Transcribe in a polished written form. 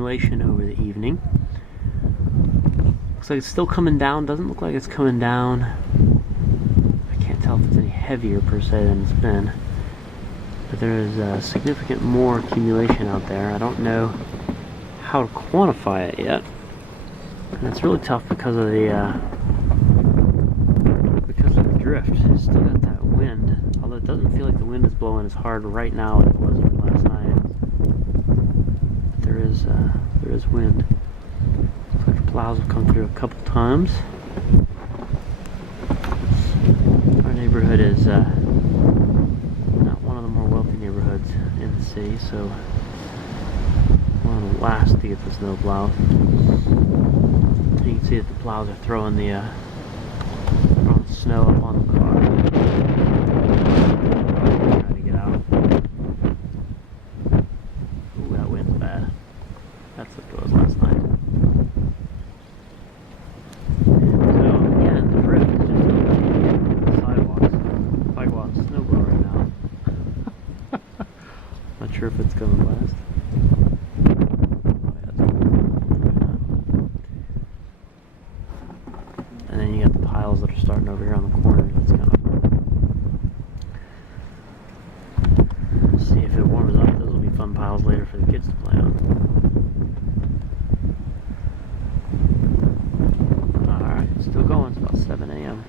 accumulation over the evening. Looks like it's still coming down. Doesn't look like it's coming down. I can't tell if it's any heavier per se than it's been. But there is significant more accumulation out there. I don't know how to quantify it yet. And it's really tough because of the drift. It's still got that wind. Although it doesn't feel like the wind is blowing as hard right now as it was last night. But there is wind. Looks like the plows have come through a couple times. Our neighborhood is not one of the more wealthy neighborhoods in the city, so one of the last to get the snow plowed. You can see that the plows are throwing the snow up on the car. Trying to get out. Ooh, that wind's bad. That's what it was last night. So again, the drift is just on the sidewalks snowblow right now. Not sure if it's going to last. And then you got the piles that are starting over here on the corner. That's kind of fun. We'll see if it warms up. Those will be fun piles later for the kids to play on. Alright, still going. It's about 7 a.m.